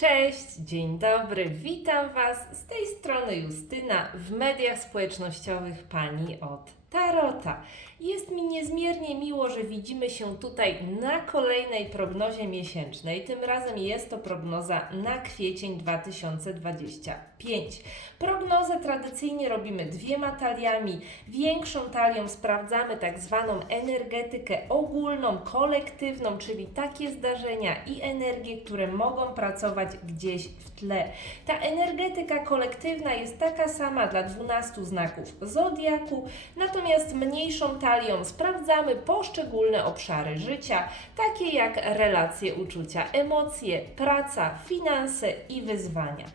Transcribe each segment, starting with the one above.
Cześć, dzień dobry, witam Was. Z tej strony Justyna w mediach społecznościowych pani od Tarota. Jest mi niezmiernie miło, że widzimy się tutaj na kolejnej prognozie miesięcznej. Tym razem jest to prognoza na kwiecień 2025. Prognozę tradycyjnie robimy dwiema taliami. Większą talią sprawdzamy tak zwaną energetykę ogólną, kolektywną, czyli takie zdarzenia i energie, które mogą pracować gdzieś w tle. Ta energetyka kolektywna jest taka sama dla 12 znaków zodiaku, natomiast mniejszą talią sprawdzamy poszczególne obszary życia, takie jak relacje, uczucia, emocje, praca, finanse i wyzwania.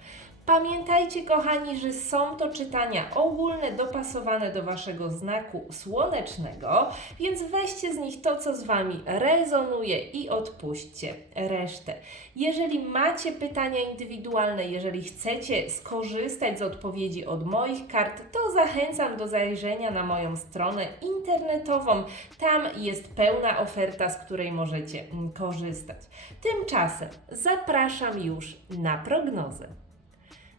Pamiętajcie, kochani, że są to czytania ogólne, dopasowane do Waszego znaku słonecznego, więc weźcie z nich to, co z Wami rezonuje i odpuśćcie resztę. Jeżeli macie pytania indywidualne, jeżeli chcecie skorzystać z odpowiedzi od moich kart, to zachęcam do zajrzenia na moją stronę internetową. Tam jest pełna oferta, z której możecie korzystać. Tymczasem zapraszam już na prognozę.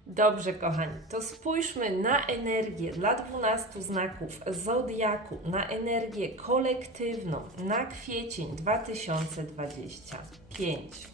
Dobrze, kochani, to spójrzmy na energię dla 12 znaków zodiaku, na energię kolektywną na kwiecień 2025.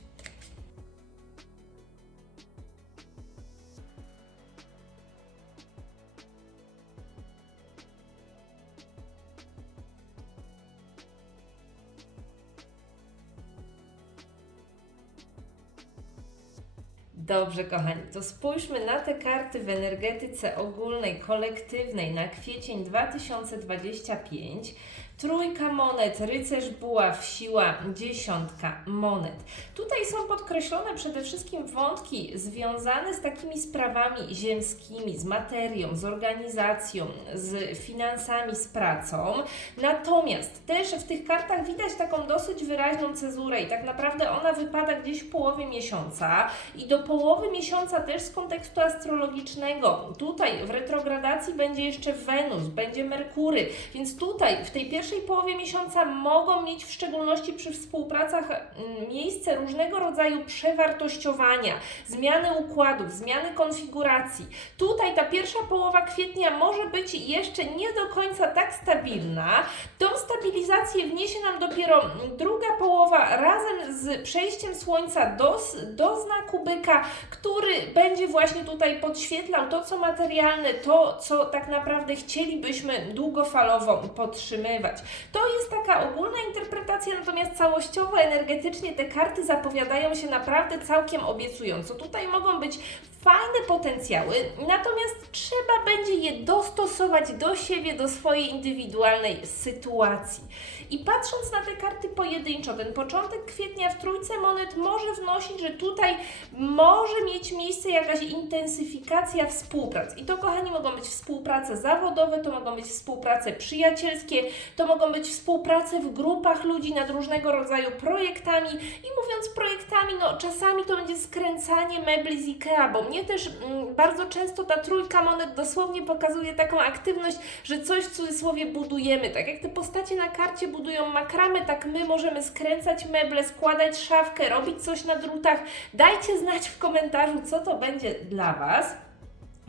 Dobrze, kochani, to spójrzmy na te karty w energetyce ogólnej, kolektywnej na kwiecień 2025. Trójka monet, rycerz buław, siła, dziesiątka monet. Tutaj są podkreślone przede wszystkim wątki związane z takimi sprawami ziemskimi, z materią, z organizacją, z finansami, z pracą. Natomiast też w tych kartach widać taką dosyć wyraźną cezurę i tak naprawdę ona wypada gdzieś w połowie miesiąca i do połowy miesiąca też z kontekstu astrologicznego. Tutaj w retrogradacji będzie jeszcze Wenus, będzie Merkury, więc tutaj w tej pierwszej połowie miesiąca mogą mieć w szczególności przy współpracach mm, miejsce różnego rodzaju przewartościowania, zmiany układów, zmiany konfiguracji. Tutaj ta pierwsza połowa kwietnia może być jeszcze nie do końca tak stabilna. Tą stabilizację wniesie nam dopiero druga połowa razem z przejściem Słońca do, do znaku byka, który będzie właśnie tutaj podświetlał to, co materialne, to, co tak naprawdę chcielibyśmy długofalowo podtrzymywać. To jest taka ogólna interpretacja, natomiast całościowo, energetycznie te karty zapowiadają się naprawdę całkiem obiecująco. Tutaj mogą być fajne potencjały, natomiast trzeba będzie je dostosować do siebie, do swojej indywidualnej sytuacji. I patrząc na te karty pojedynczo, ten początek kwietnia w trójce monet może wnosić, że tutaj może mieć miejsce jakaś intensyfikacja współprac. I to, kochani, mogą być współprace zawodowe, to mogą być współprace przyjacielskie, to mogą być współprace w grupach ludzi nad różnego rodzaju projektami. I mówiąc projektami, no czasami to będzie skręcanie mebli z IKEA, bo mnie też mm, bardzo często ta trójka monet dosłownie pokazuje taką aktywność, że coś w cudzysłowie budujemy. Tak jak te postacie na karcie budują makramy, tak my możemy skręcać meble, składać szafkę, robić coś na drutach. Dajcie znać w komentarzu, co to będzie dla Was.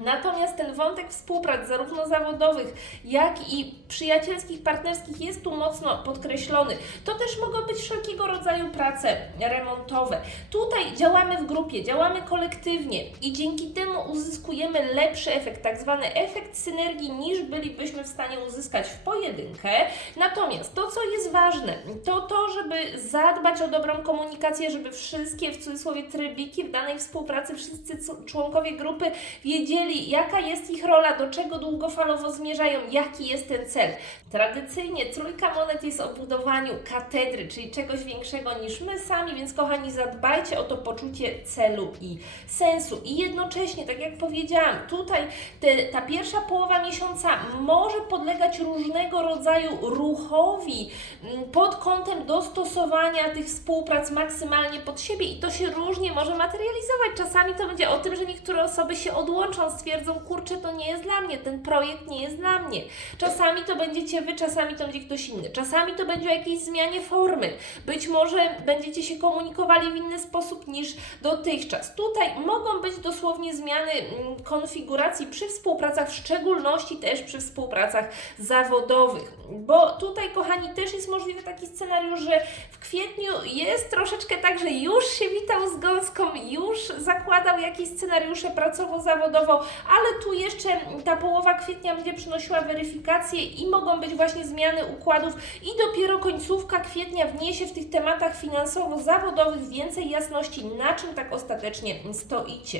Natomiast ten wątek współprac, zarówno zawodowych, jak i przyjacielskich, partnerskich, jest tu mocno podkreślony. To też mogą być wszelkiego rodzaju prace remontowe. Tutaj działamy w grupie, działamy kolektywnie i dzięki temu uzyskujemy lepszy efekt, tak zwany efekt synergii, niż bylibyśmy w stanie uzyskać w pojedynkę. Natomiast to, co jest ważne, to to, żeby zadbać o dobrą komunikację, żeby wszystkie w cudzysłowie trybiki w danej współpracy, wszyscy członkowie grupy wiedzieli, jaka jest ich rola, do czego długofalowo zmierzają, jaki jest ten cel. Tradycyjnie trójka monet jest o budowaniu katedry, czyli czegoś większego niż my sami, więc kochani, zadbajcie o to poczucie celu i sensu. I jednocześnie, tak jak powiedziałam, tutaj te, ta pierwsza połowa miesiąca może podlegać różnego rodzaju ruchowi mm, pod kątem dostosowania tych współprac maksymalnie pod siebie i to się różnie może materializować. Czasami to będzie o tym, że niektóre osoby się odłączą stwierdzą, kurczę, to nie jest dla mnie, ten projekt nie jest dla mnie. Czasami to będziecie wy, czasami to będzie ktoś inny. Czasami to będzie o jakiejś zmianie formy. Być może będziecie się komunikowali w inny sposób niż dotychczas. Tutaj mogą być dosłownie zmiany mm, konfiguracji przy współpracach, w szczególności też przy współpracach zawodowych. Bo tutaj, kochani, też jest możliwy taki scenariusz, że w kwietniu jest troszeczkę tak, że już się witał z gąską, już zakładał jakieś scenariusze pracowo-zawodowo, ale tu jeszcze ta połowa kwietnia będzie przynosiła weryfikację i mogą być właśnie zmiany układów i dopiero końcówka kwietnia wniesie w tych tematach finansowo-zawodowych więcej jasności, na czym tak ostatecznie stoicie.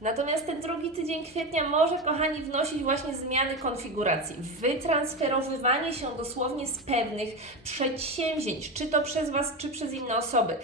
Natomiast ten drugi tydzień kwietnia może, kochani, wnosić właśnie zmiany konfiguracji, wytransferowywanie się dosłownie z pewnych przedsięwzięć, czy to przez Was, czy przez inne osoby.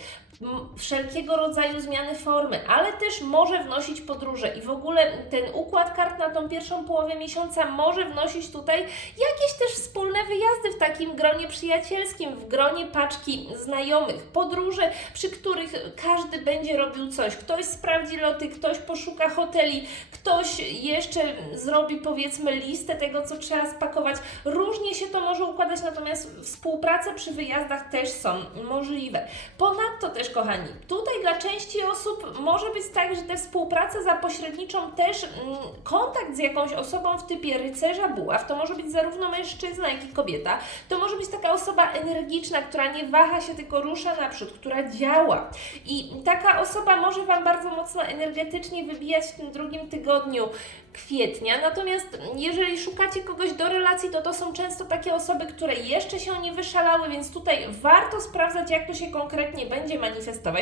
Wszelkiego rodzaju zmiany formy, ale też może wnosić podróże i w ogóle ten układ kart na tą pierwszą połowę miesiąca może wnosić tutaj jakieś też wspólne wyjazdy w takim gronie przyjacielskim, w gronie paczki znajomych, podróże, przy których każdy będzie robił coś. Ktoś sprawdzi loty, ktoś poszuka hoteli, ktoś jeszcze zrobi powiedzmy listę tego, co trzeba spakować. Różnie się to może układać, natomiast współprace przy wyjazdach też są możliwe. Ponadto też, kochani, tutaj dla części osób może być tak, że te współprace za pośredniczą też mm, kontakt z jakąś osobą w typie rycerza buław, to może być zarówno mężczyzna, jak i kobieta, to może być taka osoba energiczna, która nie waha się, tylko rusza naprzód, która działa. I taka osoba może Wam bardzo mocno energetycznie wybijać w tym drugim tygodniu kwietnia. Natomiast jeżeli szukacie kogoś do relacji, to to są często takie osoby, które jeszcze się nie wyszalały, więc tutaj warto sprawdzać, jak to się konkretnie będzie manifestować.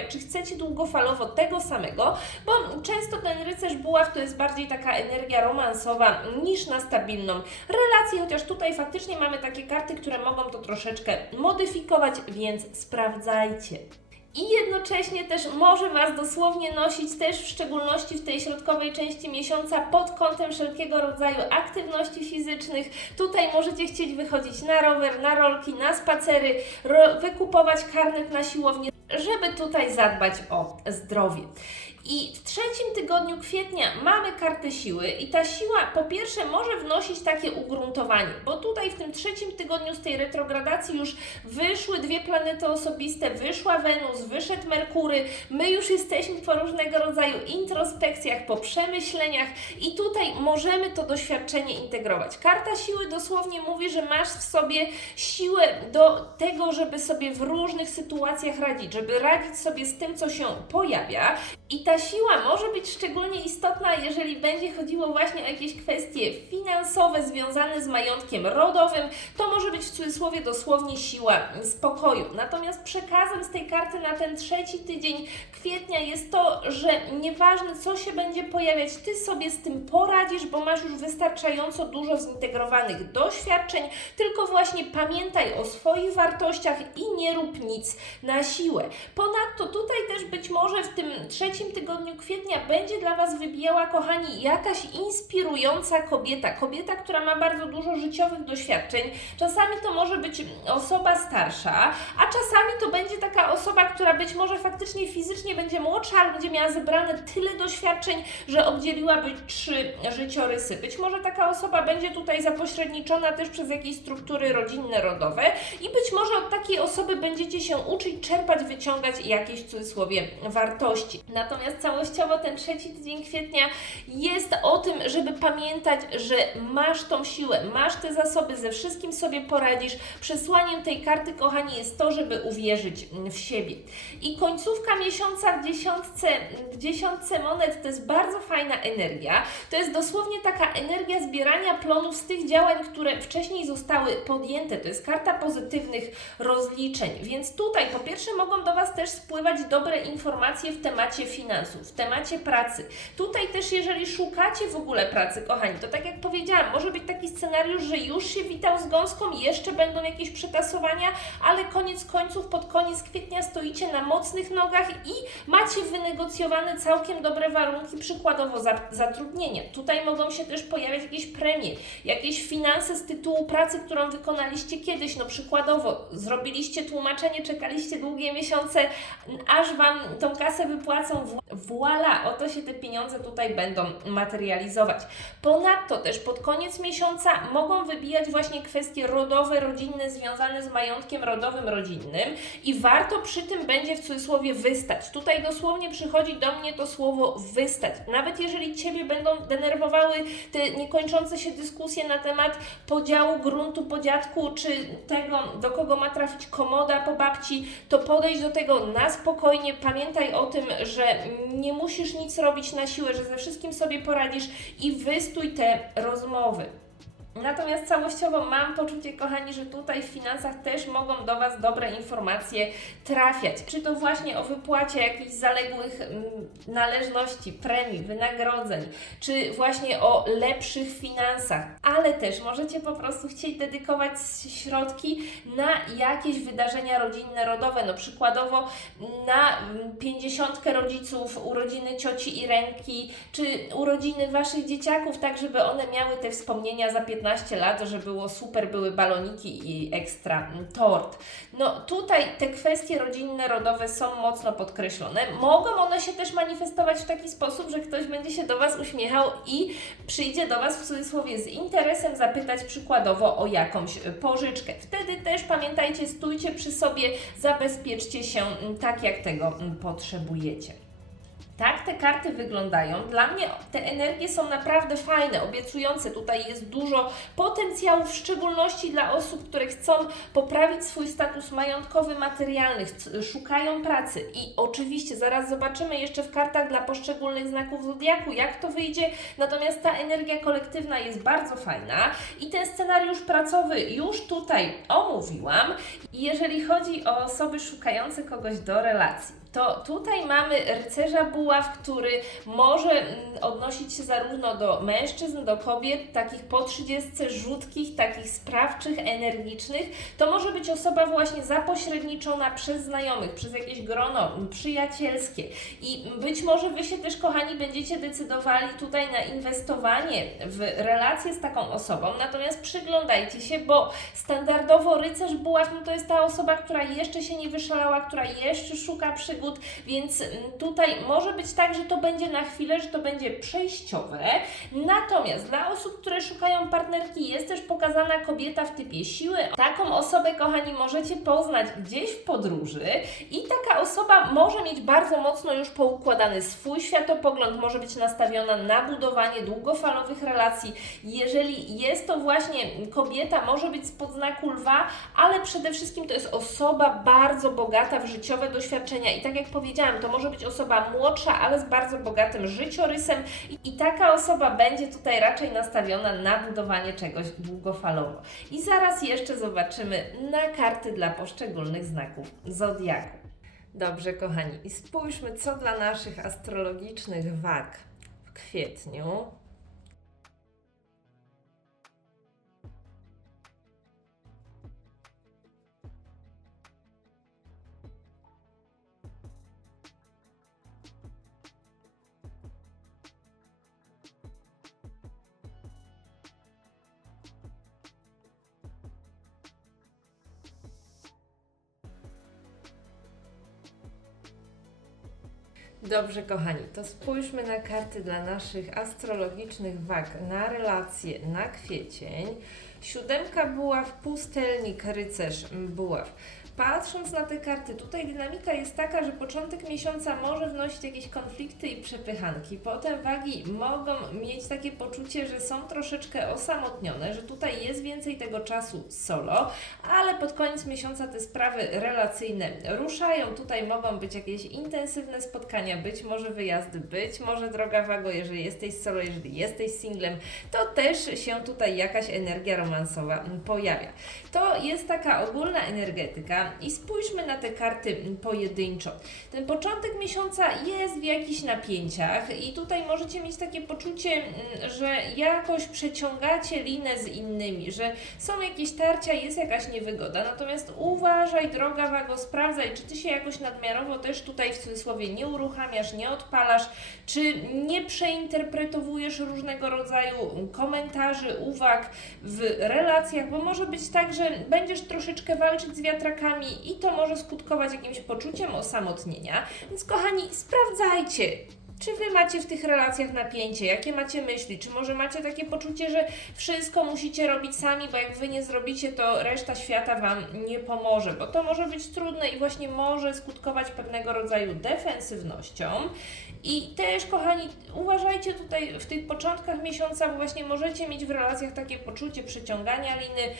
Czy chcecie długofalowo tego samego, bo często ten rycerz buław to jest bardziej taka energia romansowa niż na stabilną relację, chociaż tutaj faktycznie mamy takie karty, które mogą to troszeczkę modyfikować, więc sprawdzajcie. I jednocześnie też może Was dosłownie nosić też w szczególności w tej środkowej części miesiąca pod kątem wszelkiego rodzaju aktywności fizycznych. Tutaj możecie chcieć wychodzić na rower, na rolki, na spacery, wykupować karnet na siłownię, żeby tutaj zadbać o zdrowie. I w trzecim tygodniu kwietnia mamy kartę siły i ta siła po pierwsze może wnosić takie ugruntowanie, bo tutaj w tym trzecim tygodniu z tej retrogradacji już wyszły dwie planety osobiste, wyszła Wenus, wyszedł Merkury, my już jesteśmy po różnego rodzaju introspekcjach, po przemyśleniach i tutaj możemy to doświadczenie integrować. Karta siły dosłownie mówi, że masz w sobie siłę do tego, żeby sobie w różnych sytuacjach radzić, żeby radzić sobie z tym, co się pojawia. I ta siła może być szczególnie istotna, jeżeli będzie chodziło właśnie o jakieś kwestie finansowe związane z majątkiem rodowym. To może być w cudzysłowie dosłownie siła spokoju. Natomiast przekazem z tej karty na ten trzeci tydzień kwietnia jest to, że nieważne co się będzie pojawiać, ty sobie z tym poradzisz, bo masz już wystarczająco dużo zintegrowanych doświadczeń, tylko właśnie pamiętaj o swoich wartościach i nie rób nic na siłę. Ponadto tutaj też być może w tym trzecim tygodniu kwietnia będzie dla Was wybijała, kochani, jakaś inspirująca kobieta. Kobieta, która ma bardzo dużo życiowych doświadczeń. Czasami to może być osoba starsza, a czasami to będzie taka osoba, która być może faktycznie fizycznie będzie młodsza, ale będzie miała zebrane tyle doświadczeń, że obdzieliłaby trzy życiorysy. Być może taka osoba będzie tutaj zapośredniczona też przez jakieś struktury rodzinne, rodowe i być może od takiej osoby będziecie się uczyć, czerpać, wyciągać jakieś w cudzysłowie wartości. Natomiast całościowo ten trzeci tydzień kwietnia jest o tym, żeby pamiętać, że masz tą siłę, masz te zasoby, ze wszystkim sobie poradzisz. Przesłaniem tej karty, kochani, jest to, żeby uwierzyć w siebie. I końcówka miesiąca w dziesiątce, w dziesiątce monet to jest bardzo fajna energia. To jest dosłownie taka energia zbierania plonów z tych działań, które wcześniej zostały podjęte. To jest karta pozytywnych rozliczeń. Więc tutaj po pierwsze mogą do Was też spływać dobre informacje w temacie finansów, w temacie pracy. Tutaj też jeżeli szukacie w ogóle pracy, kochani, to tak jak powiedziałam, może być taki scenariusz, że już się witał z gąską, jeszcze będą jakieś przetasowania, ale koniec końców pod koniec kwietnia stoicie na mocnych nogach i macie wynegocjowane całkiem dobre warunki, przykładowo za, zatrudnienia. Tutaj mogą się też pojawiać jakieś premie, jakieś finanse z tytułu pracy, którą wykonaliście kiedyś. No przykładowo zrobiliście tłumaczenie, czekaliście długie miesiące, aż Wam tą kasę wypłacą Voila, oto się te pieniądze tutaj będą materializować. Ponadto też pod koniec miesiąca mogą wybijać właśnie kwestie rodowe, rodzinne, związane z majątkiem rodowym, rodzinnym i warto przy tym będzie w cudzysłowie wystać. Tutaj dosłownie przychodzi do mnie to słowo wystać. Nawet jeżeli Ciebie będą denerwowały te niekończące się dyskusje na temat podziału gruntu po dziadku, czy tego, do kogo ma trafić komoda po babci, to podejdź do tego na spokojnie. Pamiętaj o tym, że nie musisz nic robić na siłę, że ze wszystkim sobie poradzisz i wystój te rozmowy. Natomiast całościowo mam poczucie, kochani, że tutaj w finansach też mogą do Was dobre informacje trafiać. Czy to właśnie o wypłacie jakichś zaległych mm, należności, premii, wynagrodzeń, czy właśnie o lepszych finansach, ale też możecie po prostu chcieć dedykować środki na jakieś wydarzenia rodzinne, rodowe, no przykładowo na mm, pięćdziesiątkę rodziców, urodziny cioci i ręki, czy urodziny Waszych dzieciaków, tak żeby one miały te wspomnienia za 15 lat, że było super, były baloniki i ekstra tort. No tutaj te kwestie rodzinne, rodowe są mocno podkreślone. Mogą one się też manifestować w taki sposób, że ktoś będzie się do Was uśmiechał i przyjdzie do Was w cudzysłowie z interesem zapytać przykładowo o jakąś pożyczkę. Wtedy też pamiętajcie, stójcie przy sobie, zabezpieczcie się tak, jak tego potrzebujecie. Tak te karty wyglądają. Dla mnie te energie są naprawdę fajne, obiecujące. Tutaj jest dużo potencjału, w szczególności dla osób, które chcą poprawić swój status majątkowy, materialny, szukają pracy. I oczywiście zaraz zobaczymy jeszcze w kartach dla poszczególnych znaków zodiaku, jak to wyjdzie. Natomiast ta energia kolektywna jest bardzo fajna i ten scenariusz pracowy już tutaj omówiłam. Jeżeli chodzi o osoby szukające kogoś do relacji, to tutaj mamy rycerza buław, który może mm, odnosić się zarówno do mężczyzn, do kobiet, takich po 30, rzutkich, takich sprawczych, energicznych. To może być osoba właśnie zapośredniczona przez znajomych, przez jakieś grono przyjacielskie. I być może Wy się też, kochani, będziecie decydowali tutaj na inwestowanie w relacje z taką osobą. Natomiast przyglądajcie się, bo standardowo rycerz buław no to jest ta osoba, która jeszcze się nie wyszalała, która jeszcze szuka przygód, więc mm, tutaj może być tak, że to będzie na chwilę, że to będzie przejściowe. Natomiast dla osób, które szukają partnerki, jest też pokazana kobieta w typie siły. Taką osobę, kochani, możecie poznać gdzieś w podróży i taka osoba może mieć bardzo mocno już poukładany swój światopogląd, może być nastawiona na budowanie długofalowych relacji. Jeżeli jest to właśnie kobieta, może być z podznaku lwa, ale przede wszystkim to jest osoba bardzo bogata w życiowe doświadczenia i tak jak powiedziałam, to może być osoba młodsza, ale z bardzo bogatym życiorysem i, i taka osoba będzie tutaj raczej nastawiona na budowanie czegoś długofalowo. I zaraz jeszcze zobaczymy na karty dla poszczególnych znaków zodiaku. Dobrze, kochani, i spójrzmy, co dla naszych astrologicznych wag w kwietniu. Dobrze, kochani, to spójrzmy na karty dla naszych astrologicznych wag na relacje na kwiecień. Siódemka buław, pustelnik, rycerz buław. Patrząc na te karty, tutaj dynamika jest taka, że początek miesiąca może wnosić jakieś konflikty i przepychanki. Potem wagi mogą mieć takie poczucie, że są troszeczkę osamotnione, że tutaj jest więcej tego czasu solo, ale pod koniec miesiąca te sprawy relacyjne ruszają. Tutaj mogą być jakieś intensywne spotkania, być może wyjazdy, być może droga wago, jeżeli jesteś solo, jeżeli jesteś singlem, to też się tutaj jakaś energia romansowa pojawia. To jest taka ogólna energetyka i spójrzmy na te karty pojedynczo. Ten początek miesiąca jest w jakichś napięciach i tutaj możecie mieć takie poczucie, mm, że jakoś przeciągacie linę z innymi, że są jakieś tarcia, jest jakaś niewygoda. Natomiast uważaj, droga wago, sprawdzaj, czy ty się jakoś nadmiarowo też tutaj w cudzysłowie nie uruchamiasz, nie odpalasz, czy nie przeinterpretowujesz różnego rodzaju komentarzy, uwag w relacjach, bo może być tak, że będziesz troszeczkę walczyć z wiatrakami, I to może skutkować jakimś poczuciem osamotnienia. Więc kochani, sprawdzajcie, czy wy macie w tych relacjach napięcie? Jakie macie myśli? Czy może macie takie poczucie, że wszystko musicie robić sami, bo jak wy nie zrobicie, to reszta świata wam nie pomoże? Bo to może być trudne i właśnie może skutkować pewnego rodzaju defensywnością. I też, kochani, uważajcie tutaj w tych początkach miesiąca, bo właśnie możecie mieć w relacjach takie poczucie przyciągania liny.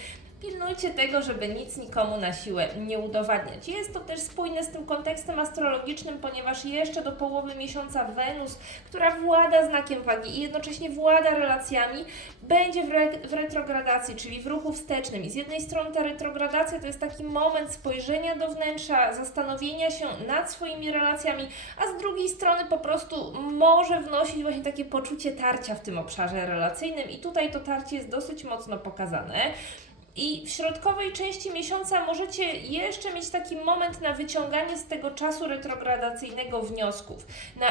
Pilnujcie tego, żeby nic nikomu na siłę nie udowadniać. Jest to też spójne z tym kontekstem astrologicznym, ponieważ jeszcze do połowy miesiąca Wenus, która włada znakiem wagi i jednocześnie włada relacjami, będzie w, re w retrogradacji, czyli w ruchu wstecznym. I z jednej strony ta retrogradacja to jest taki moment spojrzenia do wnętrza, zastanowienia się nad swoimi relacjami, a z drugiej strony po prostu może wnosić właśnie takie poczucie tarcia w tym obszarze relacyjnym i tutaj to tarcie jest dosyć mocno pokazane. I w środkowej części miesiąca możecie jeszcze mieć taki moment na wyciąganie z tego czasu retrogradacyjnego wniosków, na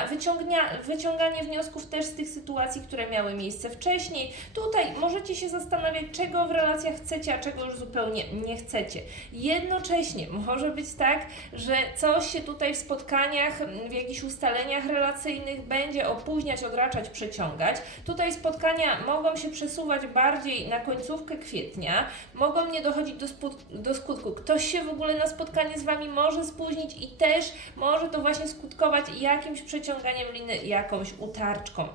wyciąganie wniosków też z tych sytuacji, które miały miejsce wcześniej. Tutaj możecie się zastanawiać, czego w relacjach chcecie, a czego już zupełnie nie chcecie. Jednocześnie może być tak, że coś się tutaj w spotkaniach, w jakichś ustaleniach relacyjnych będzie opóźniać, odraczać, przeciągać. Tutaj spotkania mogą się przesuwać bardziej na końcówkę kwietnia mogą nie dochodzić do, do skutku. Ktoś się w ogóle na spotkanie z Wami może spóźnić i też może to właśnie skutkować jakimś przeciąganiem liny, jakąś utarczką.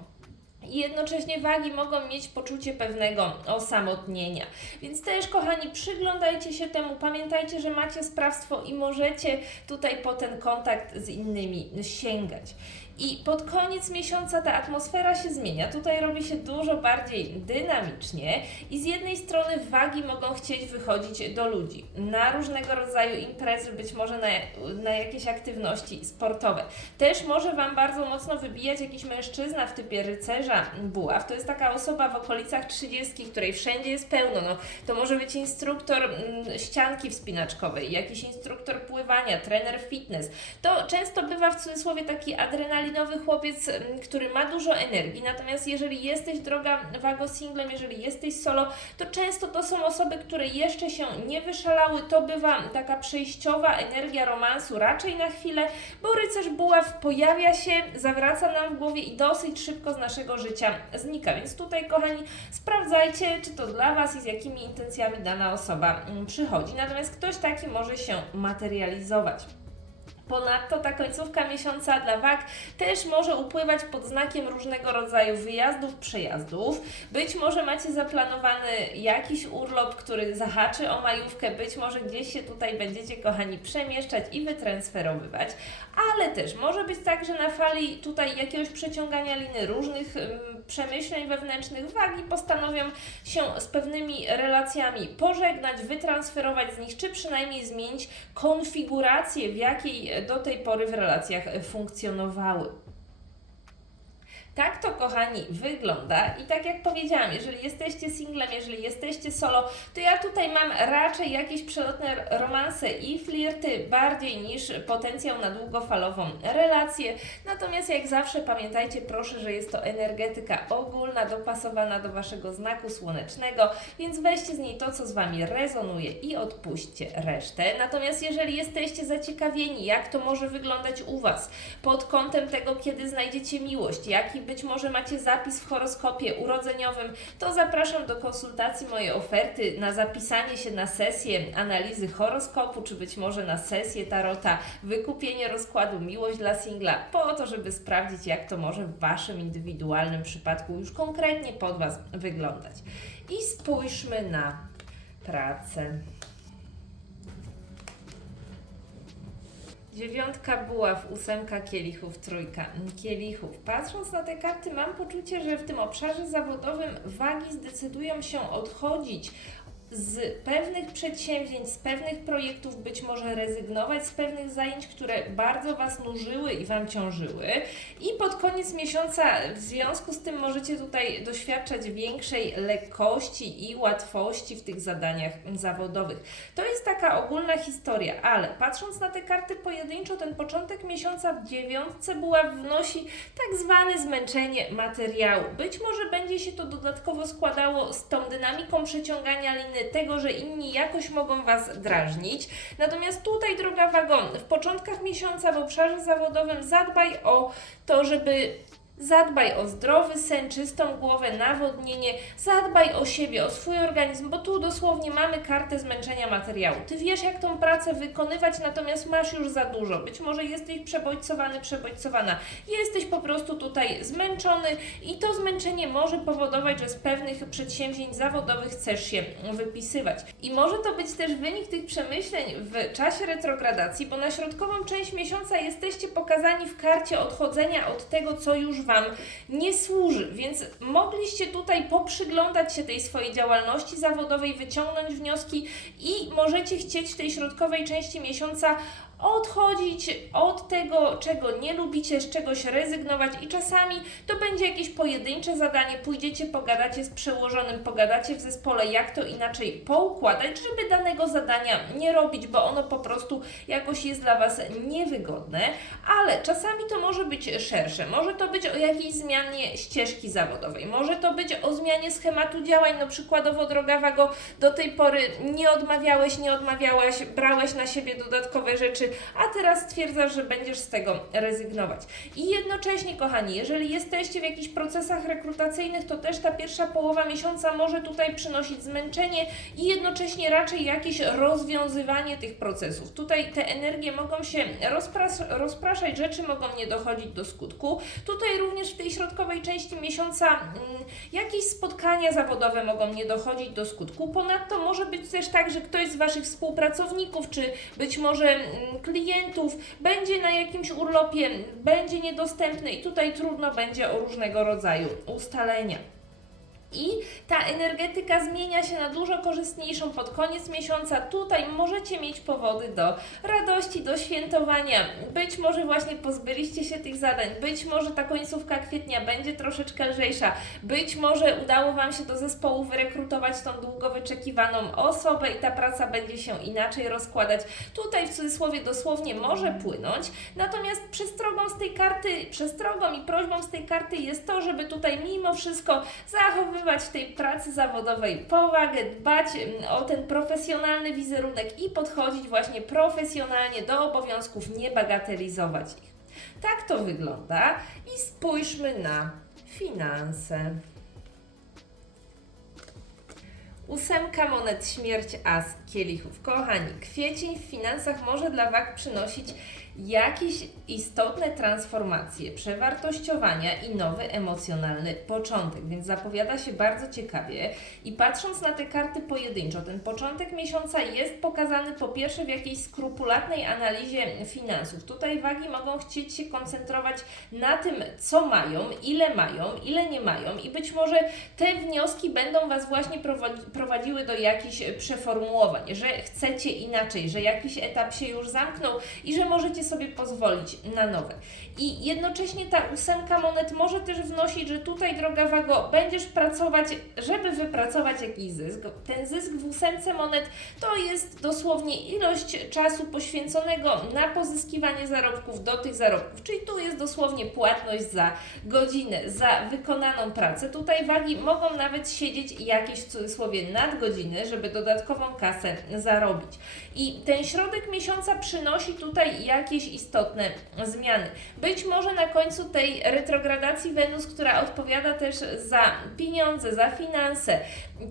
I jednocześnie wagi mogą mieć poczucie pewnego osamotnienia. Więc też, kochani, przyglądajcie się temu, pamiętajcie, że macie sprawstwo i możecie tutaj po ten kontakt z innymi sięgać. I pod koniec miesiąca ta atmosfera się zmienia. Tutaj robi się dużo bardziej dynamicznie i z jednej strony wagi mogą chcieć wychodzić do ludzi na różnego rodzaju imprezy, być może na, na jakieś aktywności sportowe. Też może Wam bardzo mocno wybijać jakiś mężczyzna w typie rycerza buław. To jest taka osoba w okolicach 30, której wszędzie jest pełno. No, to może być instruktor mm, ścianki wspinaczkowej, jakiś instruktor pływania, trener fitness. To często bywa w cudzysłowie taki adrenalin adrenalinowy chłopiec, który ma dużo energii. Natomiast jeżeli jesteś droga wago singlem, jeżeli jesteś solo, to często to są osoby, które jeszcze się nie wyszalały. To bywa taka przejściowa energia romansu raczej na chwilę, bo rycerz buław pojawia się, zawraca nam w głowie i dosyć szybko z naszego życia znika. Więc tutaj, kochani, sprawdzajcie, czy to dla Was i z jakimi intencjami dana osoba przychodzi. Natomiast ktoś taki może się materializować. Ponadto ta końcówka miesiąca dla wag też może upływać pod znakiem różnego rodzaju wyjazdów, przejazdów. Być może macie zaplanowany jakiś urlop, który zahaczy o majówkę, być może gdzieś się tutaj będziecie, kochani, przemieszczać i wytransferowywać, ale też może być tak, że na fali tutaj jakiegoś przeciągania liny różnych przemyśleń wewnętrznych wagi postanowią się z pewnymi relacjami pożegnać, wytransferować z nich, czy przynajmniej zmienić konfigurację, w jakiej do tej pory w relacjach funkcjonowały. Tak to, kochani, wygląda i tak jak powiedziałam, jeżeli jesteście singlem, jeżeli jesteście solo, to ja tutaj mam raczej jakieś przelotne romanse i flirty bardziej niż potencjał na długofalową relację. Natomiast jak zawsze pamiętajcie proszę, że jest to energetyka ogólna, dopasowana do Waszego znaku słonecznego, więc weźcie z niej to, co z Wami rezonuje i odpuśćcie resztę. Natomiast jeżeli jesteście zaciekawieni, jak to może wyglądać u Was pod kątem tego, kiedy znajdziecie miłość, jaki być może macie zapis w horoskopie urodzeniowym, to zapraszam do konsultacji mojej oferty na zapisanie się na sesję analizy horoskopu, czy być może na sesję tarota, wykupienie rozkładu miłość dla singla, po to, żeby sprawdzić, jak to może w Waszym indywidualnym przypadku już konkretnie pod Was wyglądać. I spójrzmy na pracę. Dziewiątka buław, ósemka kielichów, trójka kielichów. Patrząc na te karty, mam poczucie, że w tym obszarze zawodowym wagi zdecydują się odchodzić z pewnych przedsięwzięć, z pewnych projektów być może rezygnować z pewnych zajęć, które bardzo Was nużyły i Wam ciążyły. I pod koniec miesiąca w związku z tym możecie tutaj doświadczać większej lekkości i łatwości w tych zadaniach zawodowych. To jest taka ogólna historia, ale patrząc na te karty pojedynczo, ten początek miesiąca w dziewiątce była wnosi tak zwane zmęczenie materiału. Być może będzie się to dodatkowo składało z tą dynamiką przeciągania liny tego, że inni jakoś mogą Was drażnić. Natomiast tutaj, droga wagon, w początkach miesiąca w obszarze zawodowym zadbaj o to, żeby Zadbaj o zdrowy sen, czystą głowę, nawodnienie, zadbaj o siebie, o swój organizm, bo tu dosłownie mamy kartę zmęczenia materiału. Ty wiesz, jak tą pracę wykonywać, natomiast masz już za dużo. Być może jesteś przebodźcowany, przebodźcowana. Jesteś po prostu tutaj zmęczony i to zmęczenie może powodować, że z pewnych przedsięwzięć zawodowych chcesz się wypisywać. I może to być też wynik tych przemyśleń w czasie retrogradacji, bo na środkową część miesiąca jesteście pokazani w karcie odchodzenia od tego, co już Wam nie służy, więc mogliście tutaj poprzyglądać się tej swojej działalności zawodowej, wyciągnąć wnioski i możecie chcieć w tej środkowej części miesiąca odchodzić od tego, czego nie lubicie, z czegoś rezygnować. I czasami to będzie jakieś pojedyncze zadanie, pójdziecie, pogadacie z przełożonym, pogadacie w zespole, jak to inaczej poukładać, żeby danego zadania nie robić, bo ono po prostu jakoś jest dla Was niewygodne, ale czasami to może być szersze, może to być jakiejś zmianie ścieżki zawodowej, może to być o zmianie schematu działań, no przykładowo droga Wago, do tej pory nie odmawiałeś, nie odmawiałaś, brałeś na siebie dodatkowe rzeczy, a teraz stwierdzasz, że będziesz z tego rezygnować. I jednocześnie, kochani, jeżeli jesteście w jakichś procesach rekrutacyjnych, to też ta pierwsza połowa miesiąca może tutaj przynosić zmęczenie i jednocześnie raczej jakieś rozwiązywanie tych procesów. Tutaj te energie mogą się rozpras rozpraszać, rzeczy mogą nie dochodzić do skutku. Tutaj również w tej środkowej części miesiąca mm, jakieś spotkania zawodowe mogą nie dochodzić do skutku. Ponadto może być też tak, że ktoś z Waszych współpracowników, czy być może mm, klientów będzie na jakimś urlopie, będzie niedostępny i tutaj trudno będzie o różnego rodzaju ustalenia. I ta energetyka zmienia się na dużo korzystniejszą pod koniec miesiąca. Tutaj możecie mieć powody do radości, do świętowania. Być może właśnie pozbyliście się tych zadań, być może ta końcówka kwietnia będzie troszeczkę lżejsza, być może udało Wam się do zespołu wyrekrutować tą długo wyczekiwaną osobę i ta praca będzie się inaczej rozkładać. Tutaj w cudzysłowie dosłownie może płynąć, natomiast przestrogą z tej karty, przestrogą i prośbą z tej karty jest to, żeby tutaj mimo wszystko zachowywać zachowywać w tej pracy zawodowej powagę, dbać mm, o ten profesjonalny wizerunek i podchodzić właśnie profesjonalnie do obowiązków, nie bagatelizować ich. Tak to wygląda i spójrzmy na finanse. Ósemka monet, śmierć, as, kielichów. Kochani, kwiecień w finansach może dla Wag przynosić jakieś istotne transformacje, przewartościowania i nowy emocjonalny początek, więc zapowiada się bardzo ciekawie. I patrząc na te karty pojedynczo, ten początek miesiąca jest pokazany po pierwsze w jakiejś skrupulatnej analizie finansów. Tutaj wagi mogą chcieć się koncentrować na tym, co mają, ile mają, ile nie mają, i być może te wnioski będą Was właśnie prowadziły do jakichś przeformułowań, że chcecie inaczej, że jakiś etap się już zamknął i że możecie sobie pozwolić na nowe. I jednocześnie ta ósemka monet może też wnosić, że tutaj, droga Wago, będziesz pracować, żeby wypracować jakiś zysk. Ten zysk w ósemce monet to jest dosłownie ilość czasu poświęconego na pozyskiwanie zarobków do tych zarobków, czyli tu jest dosłownie płatność za godzinę, za wykonaną pracę. Tutaj wagi mogą nawet siedzieć jakieś w cudzysłowie nadgodziny, żeby dodatkową kasę zarobić. I ten środek miesiąca przynosi tutaj jakieś istotne zmiany. Być może na końcu tej retrogradacji Wenus, która odpowiada też za pieniądze, za finanse,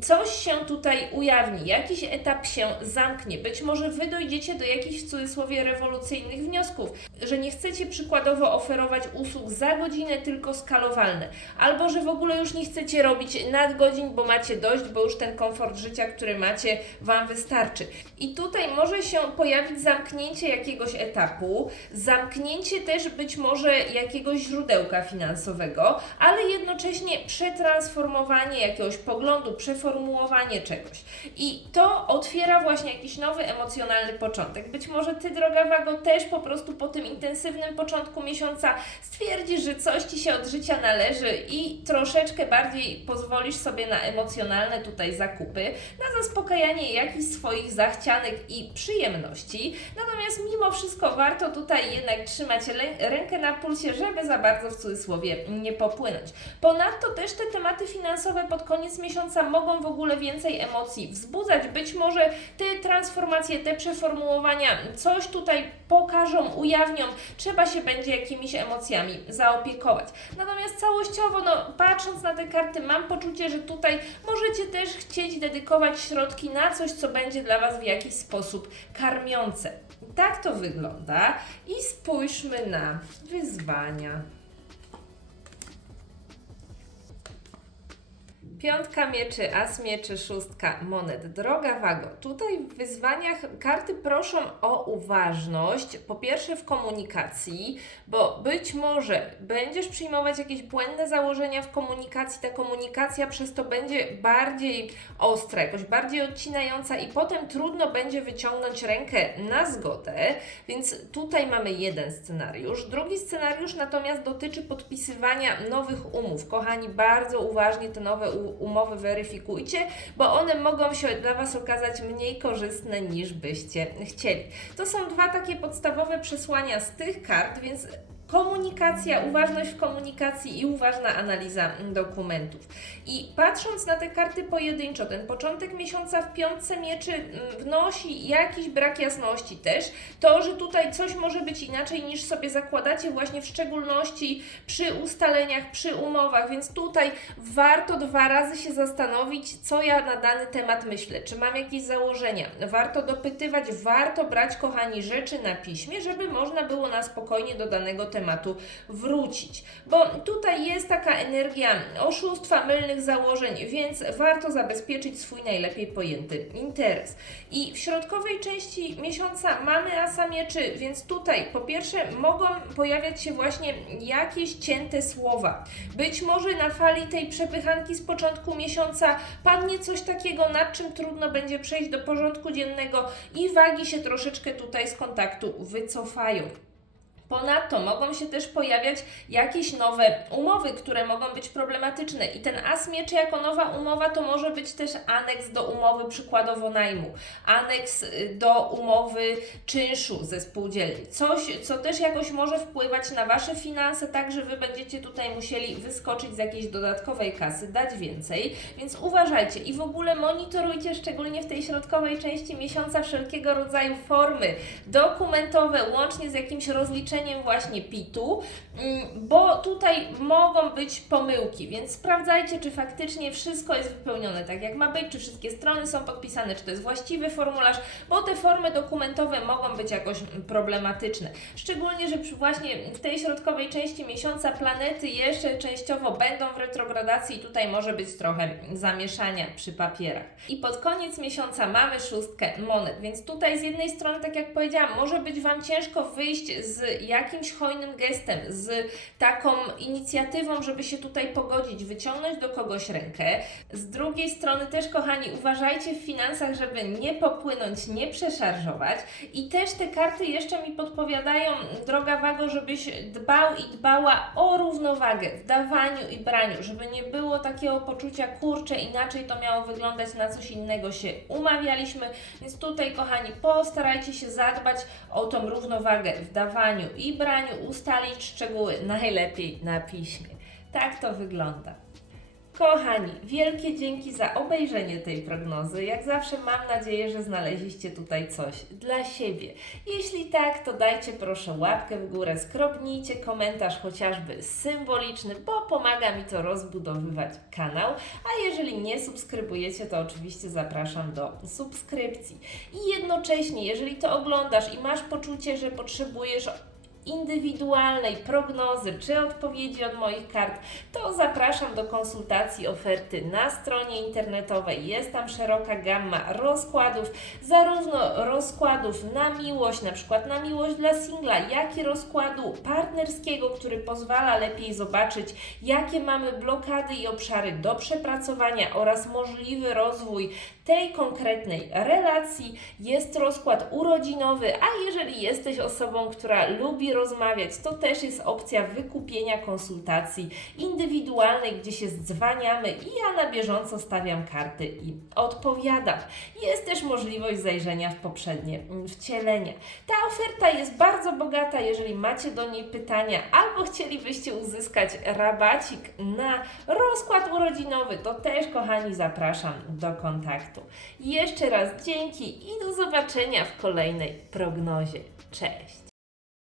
coś się tutaj ujawni, jakiś etap się zamknie. Być może Wy dojdziecie do jakichś w cudzysłowie rewolucyjnych wniosków, że nie chcecie przykładowo oferować usług za godzinę, tylko skalowalne, albo że w ogóle już nie chcecie robić nadgodzin, bo macie dość, bo już ten komfort życia, który macie, Wam wystarczy. I tutaj może się pojawić zamknięcie jakiegoś etapu, zamknięcie też być może jakiegoś źródełka finansowego, ale jednocześnie przetransformowanie jakiegoś poglądu, przeformułowanie czegoś. I to otwiera właśnie jakiś nowy emocjonalny początek. Być może Ty, droga Wago, też po prostu po tym intensywnym początku miesiąca stwierdzisz, że coś Ci się od życia należy i troszeczkę bardziej pozwolisz sobie na emocjonalne tutaj zakupy, na zaspokajanie jakichś swoich zachcianek i przyjemności. Natomiast mimo wszystko warto warto tutaj jednak trzymać rękę na pulsie, żeby za bardzo w cudzysłowie nie popłynąć. Ponadto też te tematy finansowe pod koniec miesiąca mogą w ogóle więcej emocji wzbudzać. Być może te transformacje, te przeformułowania coś tutaj pokażą, ujawnią, trzeba się będzie jakimiś emocjami zaopiekować. Natomiast całościowo, no, patrząc na te karty, mam poczucie, że tutaj możecie też chcieć dedykować środki na coś, co będzie dla Was w jakiś sposób karmiące. Tak to wygląda. I spójrzmy na wyzwania. Piątka mieczy, as mieczy, szóstka monet. Droga Wago, tutaj w wyzwaniach karty proszą o uważność, po pierwsze w komunikacji, bo być może będziesz przyjmować jakieś błędne założenia w komunikacji, ta komunikacja przez to będzie bardziej ostra, jakoś bardziej odcinająca i potem trudno będzie wyciągnąć rękę na zgodę, więc tutaj mamy jeden scenariusz. Drugi scenariusz natomiast dotyczy podpisywania nowych umów. Kochani, bardzo uważnie te nowe umowy weryfikujcie, bo one mogą się dla Was okazać mniej korzystne niż byście chcieli. To są dwa takie podstawowe przesłania z tych kart, więc komunikacja, uważność w komunikacji i uważna analiza dokumentów. I patrząc na te karty pojedynczo, ten początek miesiąca w piątce mieczy wnosi jakiś brak jasności też. To, że tutaj coś może być inaczej niż sobie zakładacie, właśnie w szczególności przy ustaleniach, przy umowach, więc tutaj warto dwa razy się zastanowić, co ja na dany temat myślę, czy mam jakieś założenia. Warto dopytywać, warto brać, kochani, rzeczy na piśmie, żeby można było na spokojnie do danego tematu wrócić. Bo tutaj jest taka energia oszustwa, mylnych założeń, więc warto zabezpieczyć swój najlepiej pojęty interes. I w środkowej części miesiąca mamy asa mieczy, więc tutaj po pierwsze mogą pojawiać się właśnie jakieś cięte słowa. Być może na fali tej przepychanki z początku miesiąca padnie coś takiego, nad czym trudno będzie przejść do porządku dziennego i wagi się troszeczkę tutaj z kontaktu wycofają. Ponadto mogą się też pojawiać jakieś nowe umowy, które mogą być problematyczne i ten as mieczy jako nowa umowa to może być też aneks do umowy przykładowo najmu, aneks y, do umowy czynszu ze spółdzielni. Coś, co też jakoś może wpływać na Wasze finanse, tak że Wy będziecie tutaj musieli wyskoczyć z jakiejś dodatkowej kasy, dać więcej, więc uważajcie i w ogóle monitorujcie szczególnie w tej środkowej części miesiąca wszelkiego rodzaju formy dokumentowe, łącznie z jakimś rozliczeniem właśnie PIT-u, mm, bo tutaj mogą być pomyłki, więc sprawdzajcie, czy faktycznie wszystko jest wypełnione tak, jak ma być, czy wszystkie strony są podpisane, czy to jest właściwy formularz, bo te formy dokumentowe mogą być jakoś problematyczne. Szczególnie, że przy właśnie w tej środkowej części miesiąca planety jeszcze częściowo będą w retrogradacji i tutaj może być trochę zamieszania przy papierach. I pod koniec miesiąca mamy szóstkę monet, więc tutaj z jednej strony, tak jak powiedziałam, może być Wam ciężko wyjść z jakimś hojnym gestem, z taką inicjatywą, żeby się tutaj pogodzić, wyciągnąć do kogoś rękę. Z drugiej strony też, kochani, uważajcie w finansach, żeby nie popłynąć, nie przeszarżować. I też te karty jeszcze mi podpowiadają, droga Wago, żebyś dbał i dbała o równowagę w dawaniu i braniu, żeby nie było takiego poczucia, kurczę, inaczej to miało wyglądać, na coś innego się umawialiśmy. Więc tutaj, kochani, postarajcie się zadbać o tą równowagę w dawaniu i braniu, ustalić szczegóły najlepiej na piśmie. Tak to wygląda. Kochani, wielkie dzięki za obejrzenie tej prognozy. Jak zawsze mam nadzieję, że znaleźliście tutaj coś dla siebie. Jeśli tak, to dajcie proszę łapkę w górę, skrobnijcie komentarz chociażby symboliczny, bo pomaga mi to rozbudowywać kanał. A jeżeli nie subskrybujecie, to oczywiście zapraszam do subskrypcji. I jednocześnie, jeżeli to oglądasz i masz poczucie, że potrzebujesz indywidualnej prognozy czy odpowiedzi od moich kart, to zapraszam do konsultacji oferty na stronie internetowej. Jest tam szeroka gamma rozkładów, zarówno rozkładów na miłość, na przykład na miłość dla singla, jak i rozkładu partnerskiego, który pozwala lepiej zobaczyć, jakie mamy blokady i obszary do przepracowania oraz możliwy rozwój tej konkretnej relacji. Jest rozkład urodzinowy, a jeżeli jesteś osobą, która lubi rozmawiać, to też jest opcja wykupienia konsultacji indywidualnej, gdzie się zdzwaniamy i ja na bieżąco stawiam karty i odpowiadam. Jest też możliwość zajrzenia w poprzednie mm, wcielenia. Ta oferta jest bardzo bogata, jeżeli macie do niej pytania albo chcielibyście uzyskać rabacik na rozkład urodzinowy, to też kochani zapraszam do kontaktu. Jeszcze raz dzięki i do zobaczenia w kolejnej prognozie. Cześć!